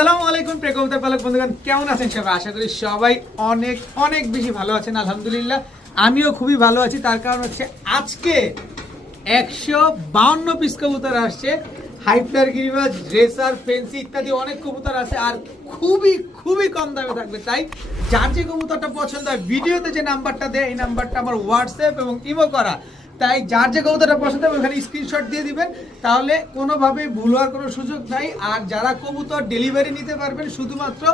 আসসালামু আলাইকুম প্রিয় কবুতর পালক বন্ধুগণ, কেমন আছেন সবাই? আশা করি সবাই অনেক অনেক বেশি ভালো আছেন। আলহামদুলিল্লাহ আমিও খুবই ভালো আছি। তার কারণ হচ্ছে আজকে 152 পিস কবুতর আসছে। হাইফ্লার, গিরিবাজ, রেসার, ফেন্সি ইত্যাদি অনেক কবুতর আছে আর খুবই খুবই কম দামে থাকবে। তাই যার যে কবুতরটা পছন্দ হয়, ভিডিওতে যে নাম্বারটা দেয় এই নাম্বারটা আমার হোয়াটসঅ্যাপ এবং ইমো করা। তাই যার যে কবুতরটা পছন্দ হবে ওখানে স্ক্রিনশট দিয়ে দিবেন, তাহলে কোনোভাবেই ভুল হওয়ার কোনো সুযোগ নাই। আর যারা কবুতর ডেলিভারি নিতে পারবেন শুধুমাত্র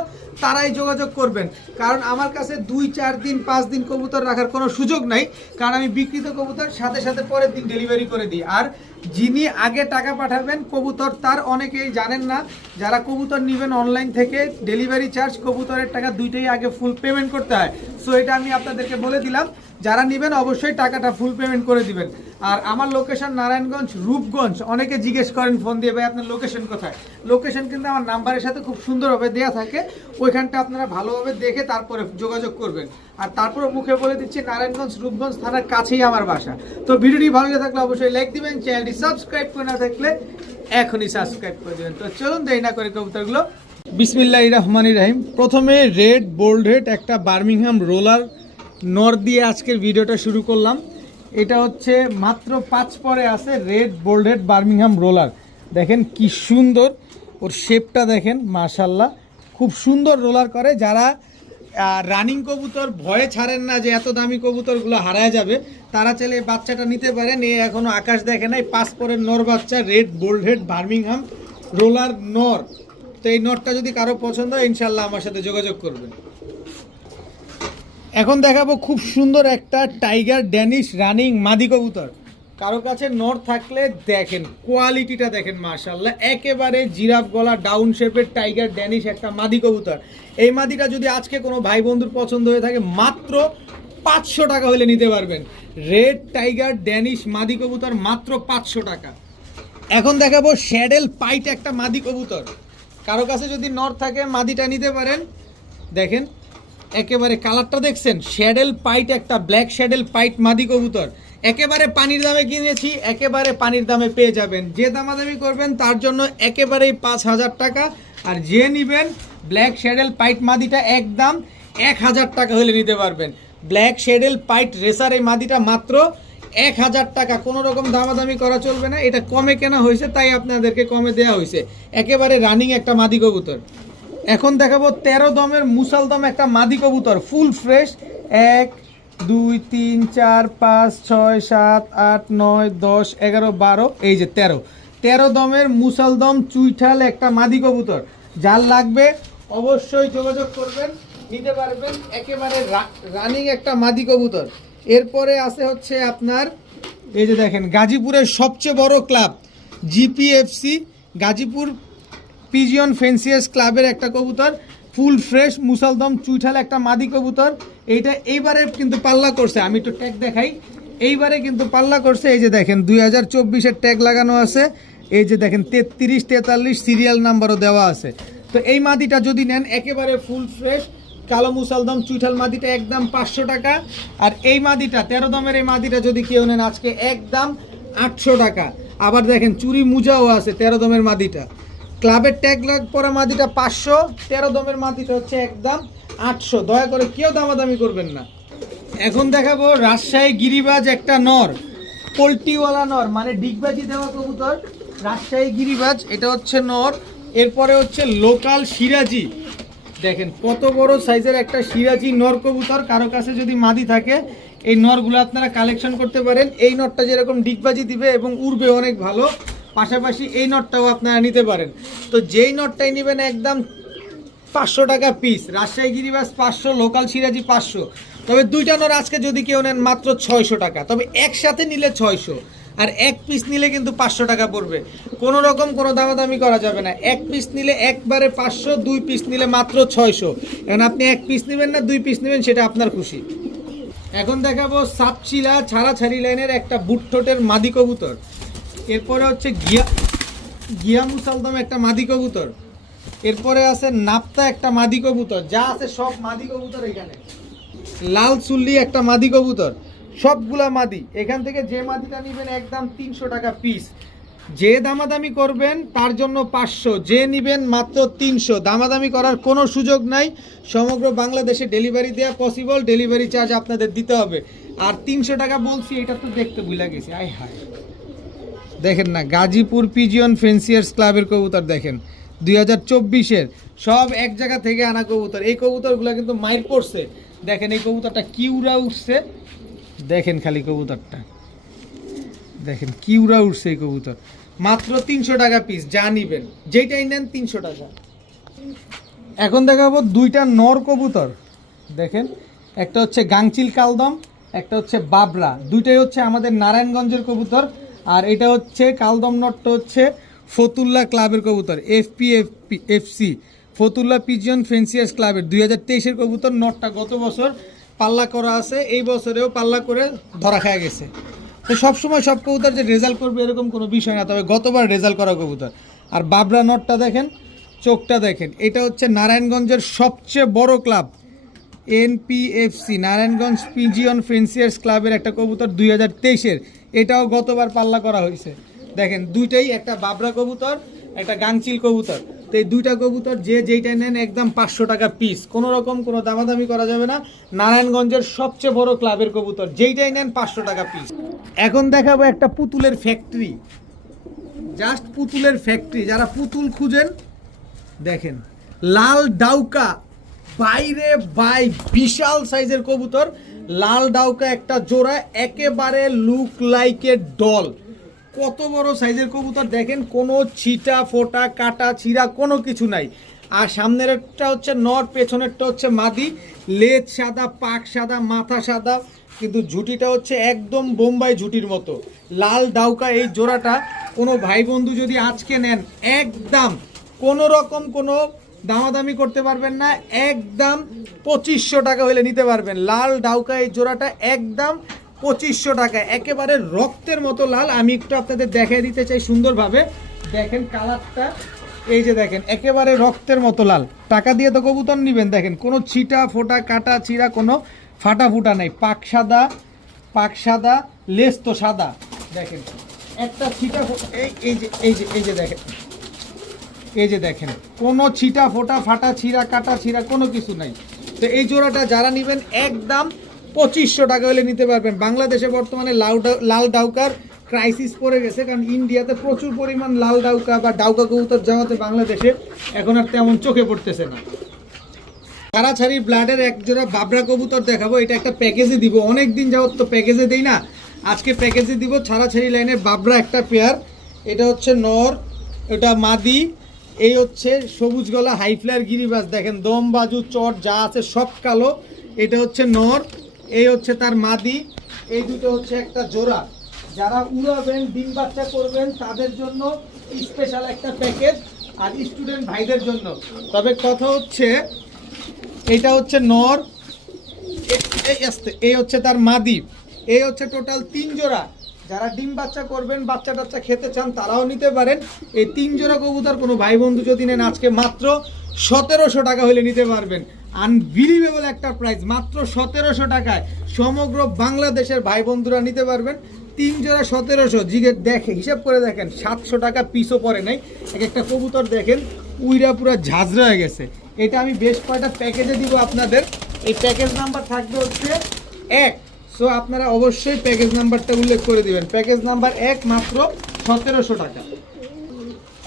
তারাই যোগাযোগ করবেন, কারণ আমার কাছে 2-4 দিন 5 দিন কবুতর রাখার কোনো সুযোগ নাই, কারণ আমি বিক্রিত কবুতর সাথে সাথে পরের দিন ডেলিভারি করে দিই। আর যিনি আগে টাকা পাঠাবেন কবুতর তার অনেকেই জানেন না, যারা কবুতর নেবেন অনলাইন থেকে ডেলিভারি চার্জ, কবুতরের টাকা দুইটাই আগে ফুল পেমেন্ট করতে হয়। সো এটা আমি আপনাদেরকে বলে দিলাম, যারা নেবেন অবশ্যই টাকাটা ফুল পেমেন্ট করে দিবেন। আর আমার লোকেশন নারায়ণগঞ্জ, রূপগঞ্জ। অনেকে জিজ্ঞেস করেন ফোন দিয়ে, ভাই আপনার লোকেশন কোথায়? লোকেশন কিন্তু আমার নাম্বারের সাথে খুব সুন্দরভাবে দেওয়া থাকে, ওইখানটা আপনারা ভালোভাবে দেখে তারপরে যোগাযোগ করবেন। আর তারপরে মুখে বলে দিচ্ছি নারায়ণগঞ্জ রূপগঞ্জ থানার কাছেই আমার বাসা। তো ভিডিওটি ভালো লেগে থাকলে অবশ্যই লাইক দিবেন, চ্যানেলটি সাবস্ক্রাইব করে না থাকলে এখনই সাবস্ক্রাইব করে দেবেন। তো চলুন দেরি না করে কবুতরগুলো। বিসমিল্লাহির রহমানির রহিম। প্রথমে রেড বোল্ড হেড একটা বার্মিংহাম রোলার নর দিয়ে আজকের ভিডিওটা শুরু করলাম। এটা হচ্ছে মাত্র 5 পরে আছে, red bold head Birmingham roller. দেখেন কি সুন্দর ওর শেপটা, দেখেন মাশাল্লাহ খুব সুন্দর রোলার করে। যারা রানিং কবুতর ভয়ে ছাড়েন না যে এত দামি কবুতরগুলো হারায় যাবে, তারা চাইলে এই বাচ্চাটা নিতে পারেন। এ এখনও আকাশ দেখে নাই, 5 পরের নর বাচ্চা, red bold head Birmingham roller নর। তো এই নরটা যদি কারো পছন্দ হয় ইনশাল্লাহ আমার সাথে যোগাযোগ করবেন। এখন দেখাবো খুব সুন্দর একটা টাইগার ড্যানিশ রানিং মাদি কবুতর। কারো কাছে নর থাকলে দেখেন কোয়ালিটিটা, দেখেন মাশাআল্লাহ, একেবারে জিরাফ গলা ডাউন শেপের টাইগার ড্যানিশ একটা মাদি কবুতর। এই মাদিটা যদি আজকে কোনো ভাই বন্ধুর পছন্দ হয়ে থাকে মাত্র 500 টাকা হলে নিতে পারবেন। রেড টাইগার ড্যানিশ মাদি কবুতর মাত্র 500 টাকা। এখন দেখাবো শ্যাডেল পাইট একটা মাদি কবুতর। কারো কাছে যদি নর থাকে মাদিটা নিতে পারেন। দেখেন একেবারে কালারটা দেখছেন, শ্যাডেল পাইট একটা ব্ল্যাক শ্যাডেল পাইট মাদি কবুতর। একেবারে পানির দামে কিনেছি, একেবারে পানির দামে পেয়ে যাবেন। যে দামাদামি করবেন তার জন্য একেবারেই 5000 টাকা। আর যে নেবেন ব্ল্যাক শ্যাডেল পাইট মাদিটা একদম 1000 টাকা হলে নিতে পারবেন। ব্ল্যাক শ্যাডেল পাইট রেসার এই মাদিটা মাত্র 1000 টাকা। কোনো রকম দামাদামি করা চলবে না, এটা কমে কেনা হয়েছে তাই আপনাদেরকে কমে দেওয়া হয়েছে। একেবারে রানিং একটা মাদি কবুতর। এখন দেখাবো 13 দমের মুসালদম একটা মাদি কবুতর, ফুল ফ্রেশ। 1 2 3 4 5 6 7 8 9 10 11 12, এই যে 13 দমের মুসালদম চুইঠাল একটা মাদি কবুতর। যার লাগবে অবশ্যই যোগাযোগ করবেন, নিতে পারবেন। একেবারে রানিং একটা মাদি কবুতর। এরপরে আছে হচ্ছে আপনার এই যে দেখেন গাজীপুরের সবচেয়ে বড় ক্লাব জিপিএফসি, গাজীপুর পিজিয়ন ফেন্সিয়াস ক্লাবের একটা কবুতর, ফুল ফ্রেশ মুসালদম চুইঠাল একটা মাদি কবুতর। এইটা এইবারে কিন্তু পাল্লা করছে, আমি একটু ট্যাগ দেখাই। এইবারে কিন্তু পাল্লা করছে, এই যে দেখেন 2024-এর ট্যাগ লাগানো আছে। এই যে দেখেন 33 43 সিরিয়াল নাম্বারও দেওয়া আছে। তো এই মাদিটা যদি নেন একেবারে ফুল ফ্রেশ কালো মুসালদম চুইঠাল মাদিটা একদম 500 টাকা। আর এই মাদিটা 13 দমের এই মাদিটা যদি কেউ নেন আজকে একদম 800 টাকা। আবার দেখেন চুরি মুজাও আছে 13 দমের মাদিটা। ক্লাবের ট্যাগ পরা মাদিটা 500, 13 দমের মাদিটা হচ্ছে একদম 800। দয়া করে কেউ দামাদামি করবেন না। এখন দেখাবো রাজশাহী গিরিবাজ একটা নর, পোল্ট্রিওয়ালা নর, মানে ডিগবাজি দেওয়া কবুতর। রাজশাহী গিরিবাজ এটা হচ্ছে নর। এরপরে হচ্ছে লোকাল সিরাজি। দেখেন কত বড় সাইজের একটা সিরাজি নর কবুতর। কারো কাছে যদি মাদি থাকে এই নরগুলো আপনারা কালেকশন করতে পারেন। এই নরটা যেরকম ডিগবাজি দিবে এবং উড়বে অনেক ভালো, পাশাপাশি এই নটটাও আপনারা নিতে পারেন। তো যেই নটটাই নেবেন একদম 500 টাকা পিস। রাজশাহী গিরিবাজ 500, লোকাল সিরাজি 500। তবে দুইটা নর আজকে যদি কেউ নেন মাত্র 600 টাকা। তবে একসাথে নিলে 600, আর এক পিস নিলে কিন্তু 500 টাকা পড়বে। কোনো রকম কোনো দামাদামি করা যাবে না। এক পিস নিলে একবারে 500, 2 পিস নিলে মাত্র 600। এখন আপনি এক পিস নেবেন না 2 পিস নেবেন সেটা আপনার খুশি। এখন দেখাবো সাপচিলা ছাড়াছাড়ি লাইনের একটা বুটঠোঁটের মাদি কবুতর। এরপরে হচ্ছে গিয়া মুসালদম একটা মাদি কবুতর। এরপরে আছে নাপ্তা একটা মাদি কবুতর। যা আছে সব মাদি কবুতর এখানে। লাল চুল্লি একটা মাদি কবুতর, সবগুলা মাদি। এখান থেকে যে মাদিটা নেবেন একদম 300 টাকা পিস। যে দামাদামি করবেন তার জন্য 500, যে নেবেন মাত্র 300। দামাদামি করার কোনো সুযোগ নাই, সমগ্র বাংলাদেশে ডেলিভারি দেওয়া পসিবল, ডেলিভারি চার্জ আপনাদের দিতে হবে। আর 300 টাকা বলছি, এটা তো দেখতে ভুলে গেছি, আয় হায়। দেখেন না, গাজীপুর পিজিয়ন ফেন্সিয়ার্স ক্লাবের কবুতর দেখেন, 2024-এর সব এক জায়গা থেকে আনা কবুতর। এই কবুতরগুলো কিন্তু মাইর পড়ছে। দেখেন এই কবুতরটা কি উড়া উঠছে, দেখেন খালি কবুতরটা দেখেন কি উড়া উঠছে এই কবুতর। মাত্র 300 টাকা পিস, যা নিবেন যেটাই নেন 300 টাকা। এখন দেখাবো দুইটা নর কবুতর। দেখেন একটা হচ্ছে গাংচিল কালদম, একটা হচ্ছে বাবরা। দুইটাই হচ্ছে আমাদের নারায়ণগঞ্জের কবুতর। আর এটা হচ্ছে কালদম নটটা হচ্ছে ফতুল্লা ক্লাবের কবুতর, এফসি ফতুল্লা পিজিয়ন ফেন্সিয়ার্স ক্লাবের 2023-এর কবুতর। নটটা গত বছর পাল্লা করা আছে, এই বছরেও পাল্লা করে ধরা খায় গেছে। তো সবসময় সব কবুতর যে রেজাল্ট করবে এরকম কোনো বিষয় না, তবে গতবার রেজাল্ট করা কবুতর। আর বাবরা নটটা দেখেন, চোখটা দেখেন। এটা হচ্ছে নারায়ণগঞ্জের সবচেয়ে বড় ক্লাব এনপিএফসি, নারায়ণগঞ্জ পিজিয়ন ফেন্সিয়ার্স ক্লাবের একটা কবুতর 2023-এর। এটাও গতবার পাল্লা করা হয়েছে। দেখেন দুইটাই, একটা বাবরা কবুতর, একটা গাংচিল কবুতর। তো এই দুইটা কবুতর যে যেইটা নেন একদম 500 টাকা পিস, কোনো রকম কোনো দামাদামি করা যাবে না। নারায়ণগঞ্জের সবচেয়ে বড় ক্লাবের কবুতর, যেইটাই নেন 500 টাকা পিস। এখন দেখাবো একটা পুতুলের ফ্যাক্টরি, জাস্ট পুতুলের ফ্যাক্টরি। যারা পুতুল খুঁজেন দেখেন, লাল ডাউকা, বাইরে বাই বিশাল সাইজের কবুতর। লাল ডাউকা একটা জোড়া, একেবারে লুক লাইক এ ডল। কত বড় সাইজের কবুতর দেখেন, কোনো ছিটা ফোটা কাটা ছিঁড়া কোনো কিছু নাই। আর সামনেরটা হচ্ছে নর, পেছনেরটা হচ্ছে মাদি। লেজ সাদা, পাক সাদা, মাথা সাদা, কিন্তু ঝুটিটা হচ্ছে একদম বোম্বাই ঝুটির মতো। লাল ডাউকা এই জোড়াটা কোনো ভাই বন্ধু যদি আজকে নেন, একদম কোনো রকম কোনো দামাদামি করতে পারবেন না, একদম 2500 টাকা হলে নিতে পারবেন। লাল ডাউকা এই জোড়াটা একদম 2500 টাকা, একেবারে রক্তের মতো লাল। আমি একটু আপনাদের দেখিয়ে দিতে চাই সুন্দরভাবে। দেখেন কালারটা, এই যে দেখেন একেবারে রক্তের মতো লাল। টাকা দিয়ে তো কবুতর নেবেন, দেখেন কোনো ছিটা ফোটা কাটা ছিঁড়া কোনো ফাটা ফুটা নাই। পাক সাদা, লেজ তো সাদা। দেখেন একটা ছিটা এই যে দেখেন কোনো ছিটা ফোটা ফাটা ছিঁড়া কাটা ছিঁড়া কোনো কিছু নাই। তো এই জোড়াটা যারা নেবেন একদম 2500 টাকা হলে নিতে পারবেন। বাংলাদেশে বর্তমানে লাল ডাউকার ক্রাইসিস পড়ে গেছে, কারণ ইন্ডিয়াতে প্রচুর পরিমাণ লাল ডাউকা বা ডাউকা কবুতর যাওয়াতে বাংলাদেশে এখন আর তেমন চোখে পড়তেছে না। ছাড়াছাড়ি ব্লাডের এক জোড়া বাবরা কবুতর দেখাবো। এটা একটা প্যাকেজে দিব, অনেক দিন যাবত তো প্যাকেজে দেই না, আজকে প্যাকেজে দিব। ছাড়াছাড়ি লাইনের বাবরা একটা পেয়ার। এটা হচ্ছে নর, এটা মাদি। এই হচ্ছে সবুজ গলা হাই ফ্লায়ার গিরিবাজ। দেখেন দম বাজু চট যা আছে সব কালো। এটা হচ্ছে নর, এই হচ্ছে তার মাদি। এই দুটো হচ্ছে একটা জোড়া। যারা উড়াবেন, ডিম বাচ্চা করবেন, তাদের জন্য স্পেশাল একটা প্যাকেজ, আর স্টুডেন্ট ভাইদের জন্য। তবে কথা হচ্ছে এটা হচ্ছে নর, এই হচ্ছে তার মাদি। এই হচ্ছে টোটাল 3 জোড়া। যারা ডিম বাচ্চা করবেন, বাচ্চা টাচ্চা খেতে চান, তারাও নিতে পারেন। এই 3 জোড়া কবুতর কোনো ভাই বন্ধু যদি নেন আজকে মাত্র 1700 টাকা হলে নিতে পারবেন। আনবিলিভেবল একটা প্রাইস, মাত্র 1700 টাকায় সমগ্র বাংলাদেশের ভাই বন্ধুরা নিতে পারবেন। 3 জোড়া 1700, জিগে দেখে হিসাব করে দেখেন 700 টাকা পিসও পড়ে নাই। এক একটা কবুতর দেখেন উইরা পুরো ঝাঁঝরা হয়ে গেছে। এটা আমি বেশ কয়টা প্যাকেজে দিব আপনাদের। এই প্যাকেজ নাম্বার থাকবে হচ্ছে 1। সো আপনারা অবশ্যই প্যাকেজ নাম্বারটা উল্লেখ করে দিবেন। প্যাকেজ নাম্বার 1, মাত্র 1700 টাকা।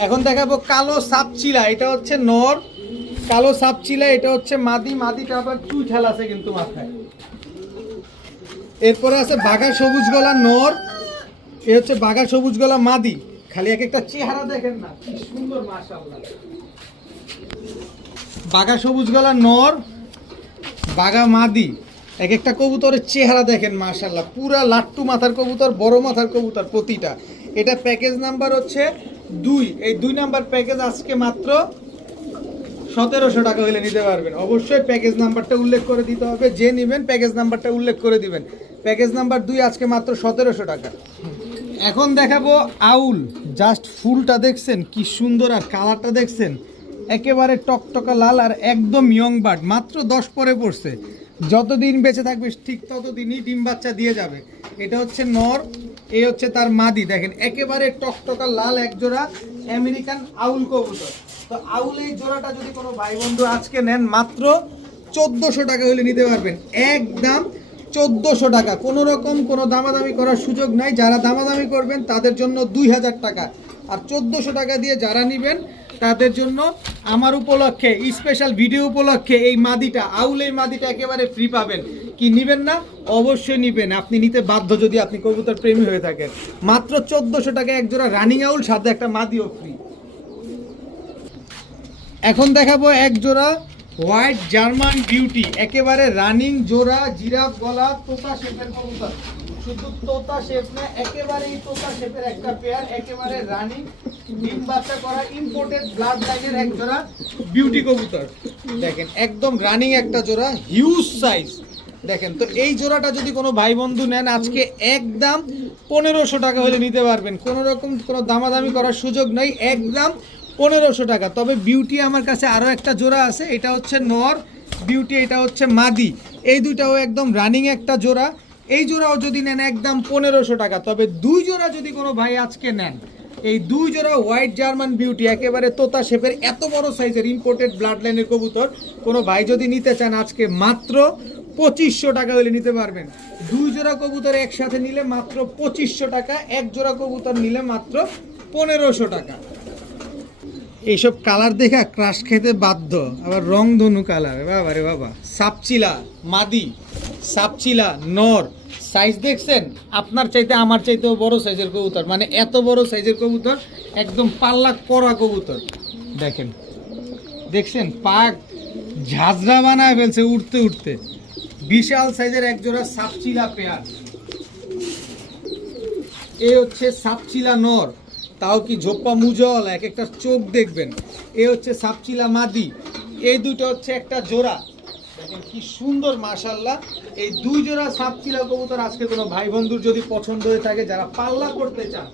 এখন দেখাবো কালো সাপচিলা। এটা হচ্ছে নর, কালো সাপচিলা। এটা হচ্ছে মাদি, মাদিটা আবার চুই ঠেল আছে কিন্তু মাথায়। এরপরে আছে বাঘা সবুজ গলা নর, এ হচ্ছে বাঘা সবুজ গলা মাদি। খালি এক একটা চেহারা দেখেন না, কি সুন্দর মাশাআল্লাহ। বাঘা সবুজ গলা নর, বাঘা মাদি। এক একটা কবুতরের চেহারা দেখেন মাশাআল্লাহ, পুরা লাট্টু মাথার কবুতর, বড় মাথার কবুতর প্রতিটা। এটা প্যাকেজ নাম্বার হচ্ছে 2। এই 2 নাম্বার প্যাকেজ আজকে মাত্র 1700 টাকা হলে নিতে পারবেন। অবশ্যই প্যাকেজ নাম্বারটা উল্লেখ করে দিতে হবে, যে নেবেন প্যাকেজ নাম্বারটা উল্লেখ করে দিবেন। প্যাকেজ নাম্বার 2 আজকে মাত্র 1700 টাকা। এখন দেখাবো আউল। জাস্ট ফুলটা দেখছেন কি সুন্দর, আর কালারটা দেখছেন একেবারে টকটকা লাল, আর একদম ইয়ং বার্ড। মাত্র 10 পরে পড়ছে, যতদিন বেঁচে থাকবে ঠিক ততদিনই ডিম বাচ্চা দিয়ে যাবে। এটা হচ্ছে নর, এই হচ্ছে তার মাদি, দেখেন একেবারে টকটকা লাল এক জোড়া আমেরিকান আউল কবুতর। তো আউল এই জোড়াটা যদি কোনো ভাই বন্ধু আজকে নেন মাত্র 1400 টাকা হলে নিতে পারবেন, একদম 1400 টাকা, কোনো রকম কোনো দামাদামি করার সুযোগ নাই। যারা দামাদামি করবেন তাদের জন্য 2000 টাকা, আর 1400 টাকা দিয়ে যারা নেবেন তাদের জন্য আমার উপলক্ষে স্পেশাল ভিডিও উপলক্ষে এই মাদিটা আউল, এই মাদিটা একেবারে ফ্রি পাবেন। কি নেবেন না? অবশ্যই নেবেন, আপনি নিতে বাধ্য যদি আপনি কবুতর প্রেমী হয়ে থাকেন। মাত্র 1400 টাকা এক জোড়া রানিং আউল, সাথে একটা মাদিও ফ্রি। এখন দেখাবো এক জোড়া হোয়াইট জার্মান বিউটি, একেবারে রানিং জোড়া, জিরাফ গলা, তোতা শেপের কবুতর। শুধু তোতা শেপ না, একেবারেই তোতা শেপের একটা পেয়ার, একেবারে রানিং ডিম বাচ্চা করা ইম্পোর্টেড ব্লাড লাইনের এক জোড়া বিউটি কবুতর। দেখেন একদম রানিং একটা জোড়া, হিউজ সাইজ। দেখেন তো এই জোড়াটা যদি কোনো ভাই বন্ধু নেন আজকে একদম 1500 টাকা হলে নিতে পারবেন, কোনো রকম কোনো দামাদামি করার সুযোগ নেই, একদম 1500 টাকা। তবে বিউটি আমার কাছে আরও একটা জোড়া আছে, এটা হচ্ছে নর বিউটি, এটা হচ্ছে মাদি, এই দুইটাও একদম রানিং একটা জোড়া। এই জোড়াও যদি নেন একদম 1500 টাকা। তবে দুই জোড়া যদি কোনো ভাই আজকে নেন, এই দুই জোড়া হোয়াইট জার্মান বিউটি, একেবারে তোতা শেপের এত বড় সাইজের ইম্পোর্টেড ব্লাড লাইনের কবুতর, কোনো ভাই যদি নিতে চান আজকে মাত্র 2500 টাকা হলে নিতে পারবেন। দুই জোড়া কবুতর একসাথে নিলে মাত্র 2500 টাকা, এক জোড়া কবুতর নিলে মাত্র 1500 টাকা। এইসব কালার দেখা ক্রাশ খেতে বাধ্য, আবার রং ধনু কালার, বাবা রে বাবা। সাপচিলা মাদি, সাপচিলা নর, সাইজ দেখছেন? আপনার চাইতে আমার চাইতেও বড় সাইজের কবুতর, মানে এত বড় সাইজের কবুতর, একদম পাল্লা করা কবুতর। দেখেন দেখছেন, পাক ঝাঁঝরা বানায় ফেলছে উঠতে উঠতে। বিশাল সাইজের এক জোড়া সাপচিলা পেয়ার। এই হচ্ছে সাপচিলা নর, তাও কি ঝোপ্পা মুজল, এক একটা চোখ দেখবেন। এ হচ্ছে সাপচিলা মাদি, এই দুটো হচ্ছে একটা জোড়া। দেখেন কি সুন্দর মাশাআল্লাহ। এই দুই জোড়া সাপচিলা কবুতর আজকে কোনো ভাই বন্ধুর যদি পছন্দ হয়ে থাকে, যারা পাল্লা করতে চান,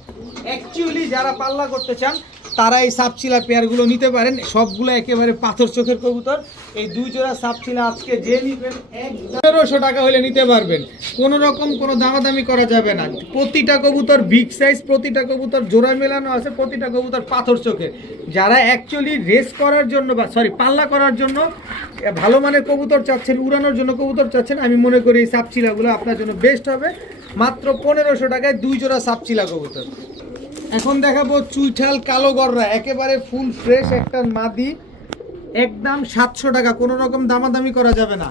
অ্যাকচুয়ালি যারা পাল্লা করতে চান তারা এই সাপচিলা পেয়ারগুলো নিতে পারেন, সবগুলো একেবারে পাথর চোখের কবুতর। এই দুই জোড়া সাপচিলা আজকে যে নিবেন 1500 টাকা হলে নিতে পারবেন, কোনো রকম কোনো দামাদামি করা যাবে না। প্রতিটা কবুতর বিগ সাইজ, প্রতিটা কবুতর জোড়া মেলানো আছে, প্রতিটা কবুতর পাথর চোখের। যারা অ্যাকচুয়ালি রেস করার জন্য বা পাল্লা করার জন্য ভালো মানের কবুতর চাচ্ছেন, উড়ানোর জন্য কবুতর চাচ্ছেন, আমি মনে করি এই সাপচিলাগুলো আপনার জন্য বেস্ট হবে। মাত্র 1500 টাকায় দুই জোড়া সাপচিলা কবুতর। এখন দেখাবো চুইঠাল কালো গররা, একেবারে ফুল ফ্রেশ একটা মাদি, একদম 700 টাকা, কোনো রকম দামাদামি করা যাবে না।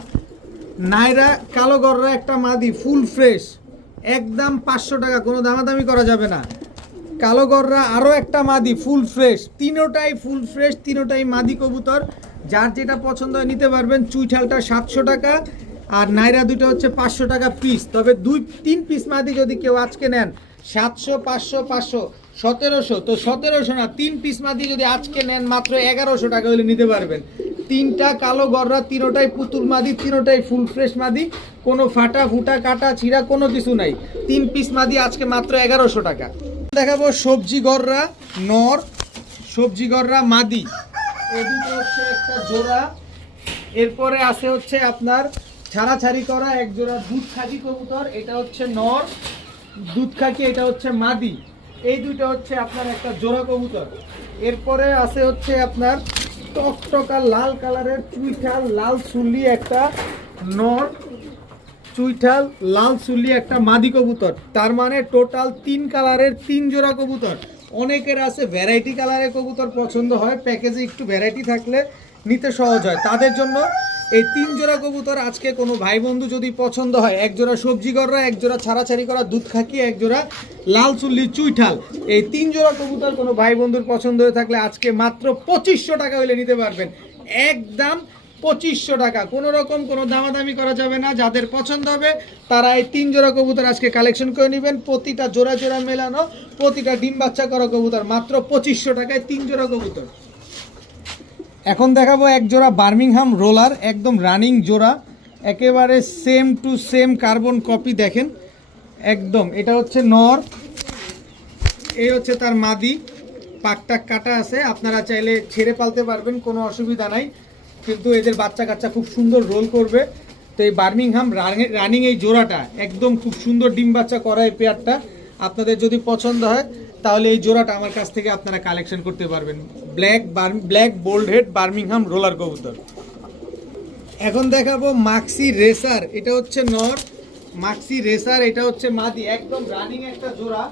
নাইরা কালো গররা একটা মাদি ফুল ফ্রেশ, একদম 500 টাকা, কোনো দামাদামি করা যাবে না। কালো গররা আরও একটা মাদি ফুল ফ্রেশ, তিনোটাই ফুল ফ্রেশ, তিনোটাই মাদি কবুতর। যার যেটা পছন্দ হয় নিতে পারবেন। চুইঠালটা 700 টাকা আর নাইরা দুটো হচ্ছে 500 টাকা পিস। তবে 2-3 পিস মাদি যদি কেউ আজকে নেন 700, 500, 500, 1700, তো 1700 না, 3 পিস মাদি যদি আজকে নেন মাত্র 1100 টাকা হলে নিতে পারবেন। তিনটা কালো গররা, তিনোটাই পুতুল মাদি, তিনোটাই ফুল ফ্রেশ মাদি, কোনো ফাটা ফুটা কাটা ছিঁড়া কোনো কিছু নাই। 3 পিস মাদি আজকে মাত্র 1100 টাকা। দেখাবো সবজি গররা নর, সবজি গররা মাদি, এই দুটো হচ্ছে একটা জোড়া। এরপরে আছে হচ্ছে আপনার ছাড়াছাড়ি করা এক জোড়া দুধ খাকি কবুতর, এটা হচ্ছে নর, দুধ খাকি, এটা হচ্ছে মাদি, এই দুটো হচ্ছে আপনার একটা জোড়া কবুতর। এরপরে আছে হচ্ছে আপনার টকটকা লাল কালারের চুইঠাল লাল চুল্লি একটা নর, চুইঠাল লাল চুল্লি একটা মাদি কবুতর। তার মানে টোটাল 3 কালারের 3 জোড়া কবুতর। অনেকের আছে ভ্যারাইটি কালারের কবুতর পছন্দ হয়, প্যাকেজে একটু ভ্যারাইটি থাকলে নিতে সহজ হয়, তাদের জন্য এই 3 জোড়া কবুতর আজকে কোনো ভাই বন্ধু যদি পছন্দ হয়, এক জোড়া সবজি গররা, এক জোড়া ছাড়াছাড়ি করা দুধ খাকি, এক জোড়া লাল চুল্লি চুইঠাল, এই 3 জোড়া কবুতর কোনো ভাই বন্ধুর পছন্দ হয়ে থাকলে আজকে মাত্র 2500 টাকা হলে নিতে পারবেন, একদম 2500 টাকা, কোনো রকম কোনো দামাদামি করা যাবে না। যাদের পছন্দ হবে তারা এই 3 জোড়া কবুতর আজকে কালেকশন করে নেবেন। প্রতিটা জোড়া জোড়া মেলানো, প্রতিটা ডিম বাচ্চা করা কবুতর, মাত্র 2500 টাকায় 3 জোড়া কবুতর। এখন দেখাবো এক জোড়া বার্মিংহাম রোলার, একদম রানিং জোড়া, একেবারে same to same carbon copy. দেখেন একদম, এটা হচ্ছে নর, এই হচ্ছে তার মাদি, পাকটাক কাটা আছে, আপনারা চাইলে ছেড়ে পালতে পারবেন, কোনো অসুবিধা নাই, কিন্তু এদের বাচ্চা কাচ্চা খুব সুন্দর রোল করবে। তো এই বার্মিংহাম রানিং এই জোড়াটা একদম খুব সুন্দর ডিম বাচ্চা করা এই পেয়ারটা, আপনাদের যদি পছন্দ হয় তাহলে এই জোড়াটা আমার কাছ থেকে আপনারা কালেকশন করতে পারবেন। Black bold head Birmingham roller কবুতর। এখন দেখাবো মাক্সি রেসার, এটা হচ্ছে নর। মাক্সি রেসার এটা হচ্ছে মাদি, একদম রানিং একটা জোড়া।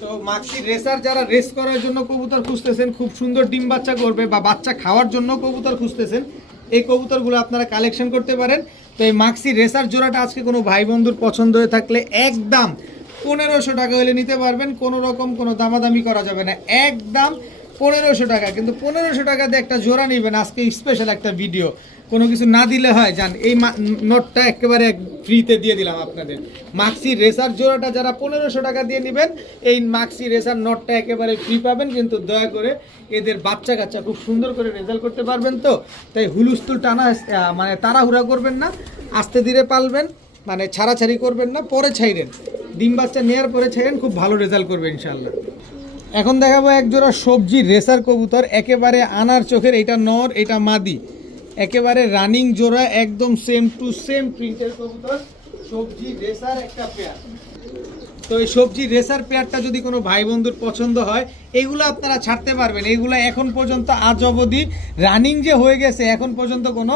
তো মাক্সি রেসার যারা রেস করার জন্য কবুতর খুঁজতেছেন, খুব সুন্দর ডিম বাচ্চা করবে বা বাচ্চা খাওয়ার জন্য কবুতর খুঁজতেছেন, এই কবুতরগুলো আপনারা কালেকশন করতে পারেন। তো এই মাক্সি রেসার জোড়াটা আজকে কোনো ভাই বন্ধুর পছন্দ হয়ে থাকলে একদম 1500 টাকা হলে নিতে পারবেন। কোনো রকম কোনো দামাদামি করা যাবে না, একদম 1500 টাকা। কিন্তু 1500 টাকা দিয়ে একটা জোড়া নেবেন, আজকে স্পেশাল একটা ভিডিও, কোনো কিছু না দিলে হয়। জান এই নোটটা একেবারে ফ্রিতে দিয়ে দিলাম আপনাদের। মাক্সি রেসার জোড়াটা যারা 1500 টাকা দিয়ে নেবেন, এই মাক্সি রেসার নোটটা একেবারে ফ্রি পাবেন। কিন্তু দয়া করে এদের বাচ্চা কাচ্চা খুব সুন্দর করে রেজাল্ট করতে পারবেন। তো তাই হুলুস্থুল টানা মানে তাড়াহুড়া করবেন না, আস্তে ধীরে পালবেন, মানে ছাড়াছাড়ি করবেন না, পরে ছাইরেন, ডিম বাচ্চা নেওয়ার পরে ছাইরেন, খুব ভালো রেজাল্ট করবে ইনশাল্লাহ। এখন দেখাবো এক জোড়া সবজি রেসার কবুতর, একেবারে আনার চোখের, এটা নর এটা মাদি, একেবারে রানিং জোড়া, একদম সেম টু সেম প্রিন্টের কবুতর, সবজি রেসার একটা পেয়ার। তো এই সবজি রেসার পেয়ারটা যদি কোনো ভাই বন্ধুর পছন্দ হয়, এগুলো আপনারা ছাড়তে পারবেন। এগুলো এখন পর্যন্ত আজ অবধি রানিং যে হয়ে গেছে, এখন পর্যন্ত কোনো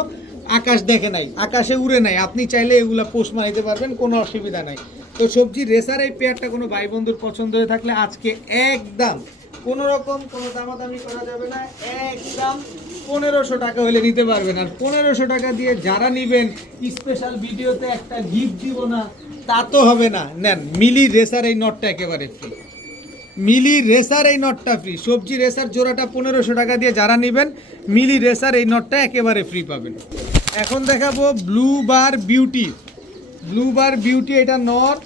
আকাশ দেখে নাই, আকাশে উড়ে নাই। আপনি চাইলে এগুলো পোষ মারিতে পারবেন, কোনো অসুবিধা নাই। তো সবজি রেসার এই পেয়ারটা কোনো ভাই বন্ধুর পছন্দ হয়ে থাকলে আজকে একদম কোনো রকম কোনো দামাদামি করা যাবে না, একদম 1500 টাকা হলে নিতে পারবেন। আর 1500 টাকা দিয়ে যারা নেবেন, স্পেশাল ভিডিওতে একটা গিফট দিব না তা তো হবে না। নেন মিলি রেসার এই নটটা একেবারে ফ্রি, মিলি রেসার এই নটটা ফ্রি। সবজি রেসার জোড়াটা 1500 টাকা দিয়ে যারা নেবেন, মিলি রেসার এই নটটা একেবারে ফ্রি পাবেন। এখন দেখাবো ব্লু বার বিউটি। ব্লু বার বিউটি এটা নর,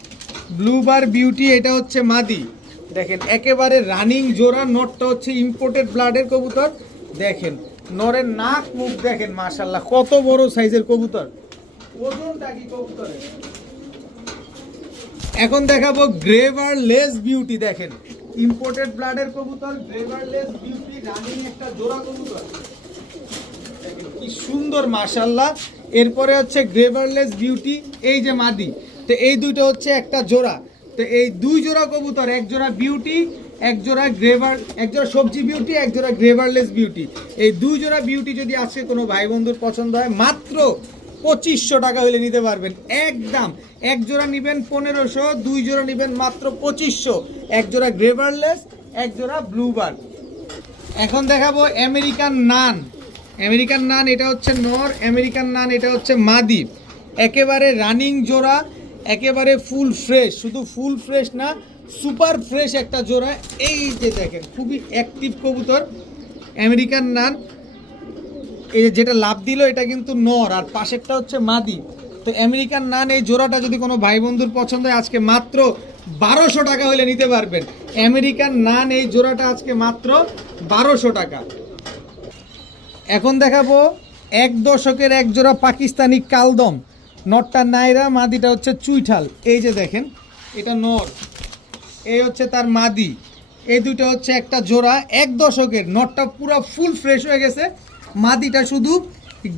ব্লু বার বিউটি এটা হচ্ছে মাদি। দেখেন একেবারে রানিং জোড়া, নটটা হচ্ছে ইম্পোর্টেড ব্লাডের কবুতর। দেখেন নরের নাক মুখ দেখেন, মাশাআল্লাহ কত বড় সাইজের কবুতর, ওজনটা কি কবুতরের। এখন দেখাবো গ্রেভার লেস বিউটি। দেখেন ইম্পোর্টেড ব্লাডের কবুতর, গ্রেভার লেস বিউটি, রানিং একটা জোড়া কবুতর, দেখেন কি সুন্দর মাশাআল্লাহ। এরপরে হচ্ছে গ্রেভার লেস বিউটি, এই যে মাদি। তো এই দুইটা হচ্ছে একটা জোড়া। তো এই দুই জোড়া কবুতর, এক জোড়া বিউটি, এক জোড়া গ্রেভার, এক জোড়া সবজি বিউটি, এক জোড়া গ্রেভারলেস বিউটি। এই দুই জোড়া বিউটি যদি আজকে কোনো ভাই বন্ধুর পছন্দ হয়, মাত্র 2500 টাকা হলে নিতে পারবেন। একদম এক জোড়া নেবেন 1500, দুই জোড়া নেবেন মাত্র 2500, এক জোড়া গ্রেভারলেস, এক জোড়া ব্লুবার। এখন দেখাবো আমেরিকান নান। আমেরিকান নান এটা হচ্ছে নর, আমেরিকান নান এটা হচ্ছে মাদি, একেবারে রানিং জোড়া, একেবারে ফুল ফ্রেশ, শুধু ফুল ফ্রেশ না সুপার ফ্রেশ একটা জোড়া। এই যে দেখেন খুবই অ্যাক্টিভ কবুতর আমেরিকান নান। এই যেটা লাভ দিল এটা কিন্তু নর, আর পাশেরটা হচ্ছে মাদি। তো আমেরিকান নান এই জোড়াটা যদি কোনো ভাই বন্ধুর পছন্দ হয়, আজকে মাত্র 1200 টাকা হলে নিতে পারবেন। আমেরিকান নান এই জোড়াটা আজকে মাত্র 1200 টাকা। এখন দেখাবো এক দশকের এক জোড়া পাকিস্তানি কালদম, নরটা নাইরা, মাদিটা হচ্ছে চুইঠাল। এই যে দেখেন এটা নর, এই হচ্ছে তার মাদি, এই দুটো হচ্ছে একটা জোড়া এক দশকের। নরটা পুরো ফুল ফ্রেশ হয়ে গেছে, মাদিটা শুধু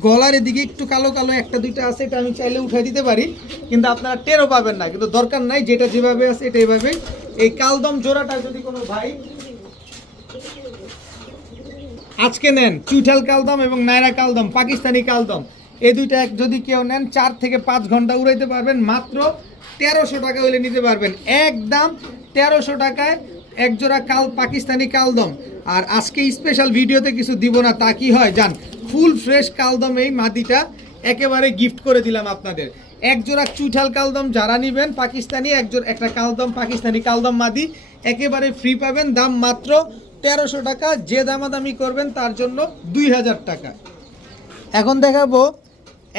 গলার এদিকে একটু কালো কালো একটা দুইটা আছে, এটা আমি চাইলে উঠাই দিতে পারি, কিন্তু আপনারা টেরও পাবেন না, কিন্তু দরকার নাই, যেটা যেভাবে আছে এটা এইভাবেই। এই কালদম জোড়াটা যদি কোনো ভাই আজকে নেন, চুইঠাল কালদম এবং নাইরা কালদম, পাকিস্তানি কালদম, এই দুইটা যদি কেউ নেন 4 থেকে 5 ঘন্টা উড়াইতে পারবেন। মাত্র 1300 টাকা হলে নিতে পারবেন, একদম 1300 টাকায় এক জোড়া পাকিস্তানি কালদম। আর আজকে স্পেশাল ভিডিওতে কিছু দিব না, তা কি হয় জান, ফুল ফ্রেশ কালদম এই মাদিটা একেবারে গিফট করে দিলাম আপনাদের। এক জোড়া চুইঠাল কালদম যারা নেবেন পাকিস্তানি, একটা কালদম পাকিস্তানি কালদম মাদি একেবারে ফ্রি পাবেন, দাম মাত্র 1300 টাকা। যে দামাদামি করবেন তার জন্য 2000 টাকা। এখন দেখাবো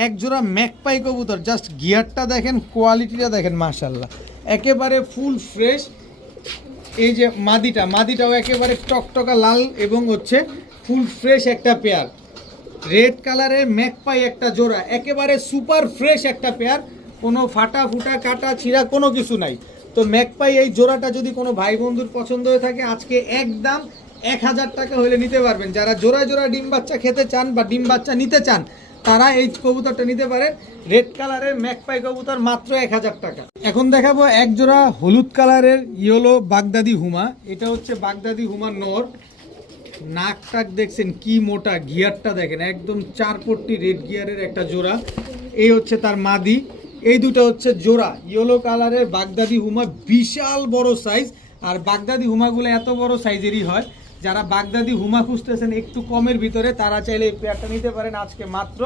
এক জোড়া ম্যাকপাই কবুতর, জাস্ট গিয়ারটা দেখেন, কোয়ালিটিটা দেখেন, মাশাআল্লাহ একেবারে ফুল ফ্রেশ। এই যে মাদিটাও একেবারে টকটকা লাল এবং হচ্ছে ফুল ফ্রেশ একটা পেয়ার, রেড কালারের ম্যাকপাই একটা জোড়া, একেবারে সুপার ফ্রেশ একটা পেয়ার, কোনো ফাটা ফুটা কাটা ছিঁড়া কোনো কিছু নাই। তো ম্যাকপাই এই জোড়াটা যদি কোনো ভাই বন্ধুর পছন্দ হয়ে থাকে, আজকে একদম 1000 টাকা হলে নিতে পারবেন। যারা জোড়া জোড়া ডিম বাচ্চা খেতে চান বা ডিম বাচ্চা নিতে চান, তারা এই কবুতরটা নিতে পারেন। রেড কালারের ম্যাকপাই কবুতর মাত্র 1000 টাকা। এখন দেখাবো এক জোড়া হলুদ কালারের ইয়েলো বাগদাদি হুমা। এটা হচ্ছে বাগদাদি হুমা নর। নাক টাক দেখছেন কি মোটা, গিয়ারটা দেখেন একদম 4 পট্টি রেড গিয়ারের একটা জোড়া। এই হচ্ছে তার মাদি। এই দুটো হচ্ছে জোড়া ইয়েলো কালারের বাগদাদি হুমা, বিশাল বড় সাইজ। আর বাগদাদি হুমাগুলো এত বড় সাইজেরই হয়। যারা বাগদাদি হুমা খুঁজতেছেন একটু কমের ভিতরে, তারা চাইলে এই পেয়ারটা নিতে পারেন। আজকে মাত্র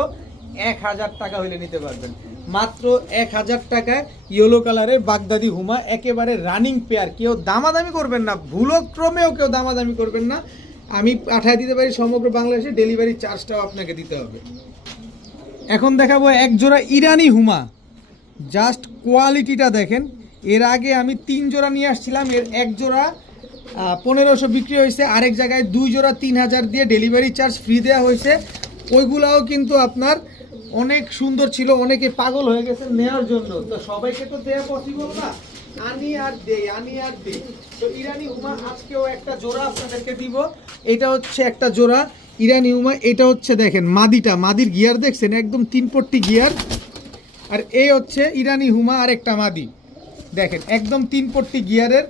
1000 টাকা হলে নিতে পারবেন, মাত্র 1000 টাকায় ইয়েলো কালারের বাগদাদি হুমা, একেবারে রানিং পেয়ার। কেউ দামাদামি করবেন না, ভুলক্রমেও কেউ দামাদামি করবেন না। আমি পাঠিয়ে দিতে পারি সমগ্র বাংলাদেশে, ডেলিভারি চার্জটাও আপনাকে দিতে হবে। এখন দেখাবো এক জোড়া ইরানি হুমা। জাস্ট কোয়ালিটিটা দেখেন। এর আগে আমি 3 জোড়া নিয়ে আসছিলাম, এর এক জোড়া 1500 বিক্রি হয়েছে, আরেক জায়গায় 2 জোড়া 3000 দিয়ে ডেলিভারি চার্জ ফ্রি দেওয়া হয়েছে। ওইগুলাও কিন্তু আপনার অনেক সুন্দর ছিল, অনেকে পাগল হয়ে গেছে নেওয়ার জন্য। তো সবাইকে তো দেওয়া পসিবল না, আনি আর দেই। তো ইরানি হুমা আজকেও একটা জোড়া আপনাদেরকে দিব। এটা হচ্ছে একটা জোড়া ইরানি হুমা। এটা হচ্ছে দেখেন মাদির গিয়ার দেখছেন একদম 3 পট্টি গিয়ার। আর এই হচ্ছে ইরানি হুমা আর একটা মাদি, দেখেন একদম 3 পট্টি গিয়ারের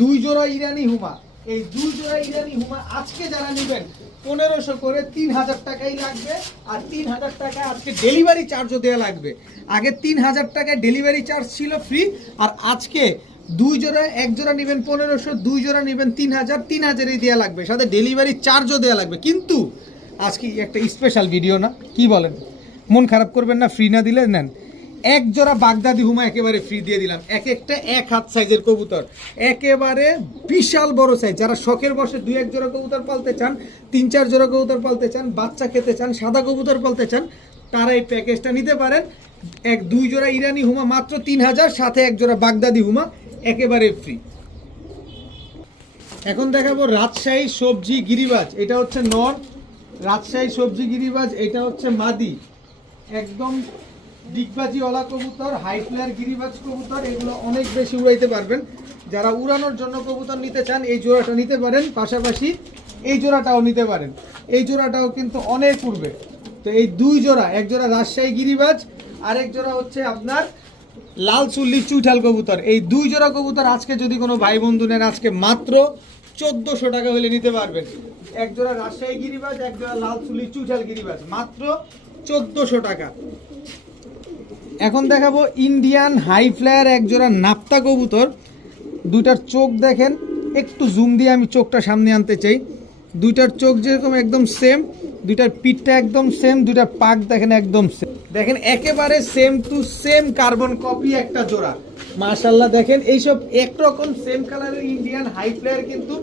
2 জোড়া ইরানি হুমা। এই 2 জোড়া ইরানি হুমা আজকে যারা নেবেন 1500 করে 3000 টাকাই লাগবে। আর 3000 টাকা আজকে ডেলিভারি চার্জও দেওয়া লাগবে। আগে 3000 টাকায় ডেলিভারি চার্জ ছিল ফ্রি, আর আজকে 2 জোড়া, এক জোড়া নেবেন 1500, 2 জোড়া নেবেন 3000, 3000ই দেওয়া লাগবে, সাথে ডেলিভারি চার্জও দেওয়া লাগবে। কিন্তু আজকে একটা স্পেশাল ভিডিও না, কি বলেন? মন খারাপ করবেন না, ফ্রি না দিলে নেন। এক জোড়া বাগদাদি হুমা একেবারে ফ্রি দিয়ে দিলাম। একটা 1 হাত সাইজের কবুতর, একেবারে বিশাল বড় সাইজ। যারা শখের বসে 2-1 জোড়া কবুতর পালতে চান, 3-4 জোড়া কবুতর পালতে চান, বাচ্চা খেতে চান, সাদা কবুতর পালতে চান, তারা এই প্যাকেজটা নিতে পারেন। 2 জোড়া ইরানি হুমা মাত্র 3000, সাথে 1 জোড়া বাগদাদি হুমা একেবারে ফ্রি। এখন দেখাবো রাজশাহী সবজি গিরিবাজ। এটা হচ্ছে নর রাজশাহী সবজি গিরিবাজ, এটা হচ্ছে মাদি। একদম ডিগবাজিওয়ালা কবুতর, হাই ফ্লায়ার গিরিবাজ কবুতর, এগুলো অনেক বেশি উড়াইতে পারবেন। যারা উড়ানোর জন্য কবুতর নিতে চান এই জোড়াটা নিতে পারেন, পাশাপাশি এই জোড়াটাও নিতে পারেন। এই জোড়াটাও কিন্তু অনেক উড়বে। তো এই 2 জোড়া, এক জোড়া রাজশাহী গিরিবাজ, আরেক জোড়া হচ্ছে আপনার লাল চুল্লি চুইঠাল কবুতর। এই 2 জোড়া কবুতর আজকে যদি কোনো ভাই বন্ধু নেন, আজকে মাত্র 1400 টাকা হলে নিতে পারবেন। এক জোড়া রাজশাহী গিরিবাজ, এক জোড়া লাল চুল্লি চুইঠাল গিরিবাজ, মাত্র 1400 টাকা। এখন দেখাবো ইন্ডিয়ান হাই ফ্লায়ার এক জোড়া নাপ্তা কবুতর। দুইটার চোখ দেখেন, একটু জুম দিয়ে আমি চোখটা সামনে আনতে চাই। দুইটার চোখ যেরকম একদম সেম, দুইটার পিঠটা একদম সেম, দুইটার পাক দেখেন একদম সেম। দেখেন একেবারে same to same carbon copy একটা জোড়া, মাশাআল্লাহ। দেখেন এইসব একরকম সেম কালারের ইন্ডিয়ান হাই ফ্লায়ার কিন্তু